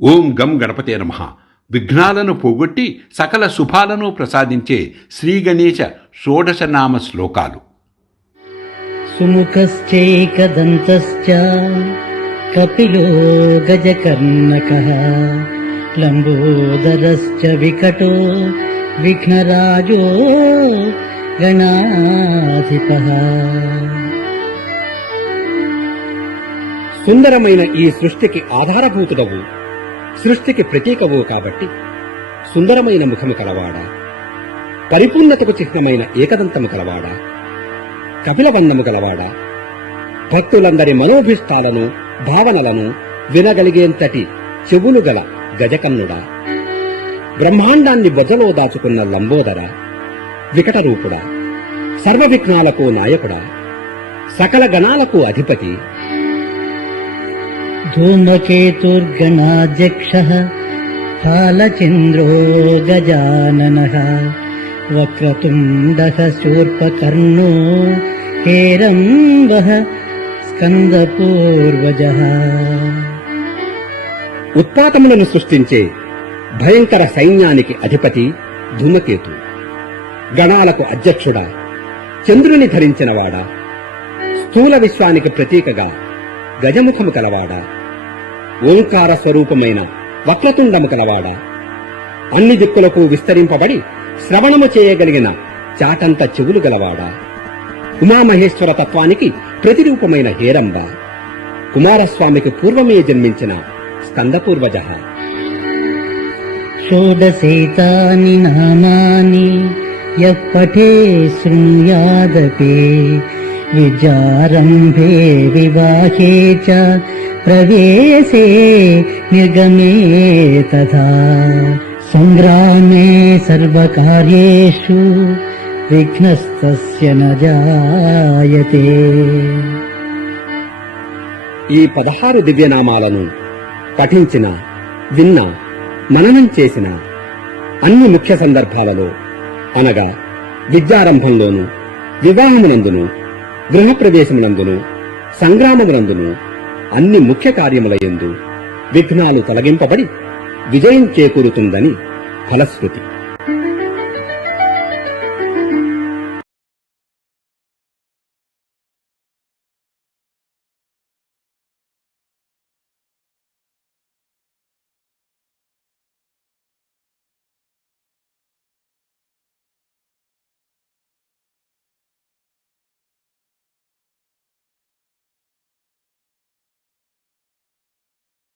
ఓం గం గణపతే నమః. విఘ్నాలను పోగొట్టి సకల శుభాలను ప్రసాదించే శ్రీగణేశ షోడశనామ శ్లోకాలు. సుముఖశ్చైకదంతశ్చ కపిలో గజకర్ణకః లంబోదరశ్చ వికటో విఘ్నరాజో గణాధిపః. సుందరమైన ఈ సృష్టికి ఆధారభూతుడవు, సృష్టికి ప్రతీకవు కాబట్టి సుందరమైన ముఖము కలవాడా, పరిపూర్ణతకు చిహ్నమైన ఏకదంతము కలవాడా, కపిలవన్నము కలవాడా, భక్తులందరి మనోభిష్టాలను భావనలను వినగలిగేంతటి చెవులు గల గజకన్నుడా, బ్రహ్మాండాన్ని బొజ్జలో దాచుకున్న లంబోదర, వికటరూపుడా, సర్వవిఘ్నాలకు నాయకుడా, సకల గణాలకు అధిపతి, ధూమకేతుర్గణాధ్యక్షః ఫాలచంద్రో గజాననః వక్రతుండః శూర్పకర్ణో హేరంబః స్కందపూర్వజః. ఉత్పాతములను సృష్టించే భయంకర సైన్యానికి అధిపతి ధూమకేతు, గణాలకు అధ్యక్షుడా, చంద్రుని ధరించినవాడా, స్థూల విశ్వానికి ప్రతీకగా గజముఖము కలవాడా, ఓంకార స్వరూపమైన వక్రతుండము కలవాడా, అన్ని దిక్కులకు విస్తరింపబడి శ్రవణము చేయగలిగిన చాటంత చెవులు గలవాడా, ఉమామహేశ్వర తత్వానికి ప్రతిరూపమైన హేరంబ, కుమారస్వామికి పూర్వమే జన్మించిన స్కందపూర్వజః. షోడశైతాని నామాని యః పఠే శృణ్యాదపి విద్యారంభే వివాహే చ ప్రవేశే నిర్గమే తథా సంగ్రామే సర్వకార్యేషు విఘ్నస్తస్య న జాయతే. ఈ 16 దివ్యనామాలను పఠించిన, విన్న, మననం చేసిన అన్ని ముఖ్య సందర్భాలలో అనగా విద్యారంభంలోను, వివాహమునందును, గృహప్రవేశమునందును, సంగ్రామమునందును, అన్ని ముఖ్య కార్యములయందు విఘ్నాలు తొలగింపబడి విజయం చేకూరుతుందని ఫలశ్రుతి.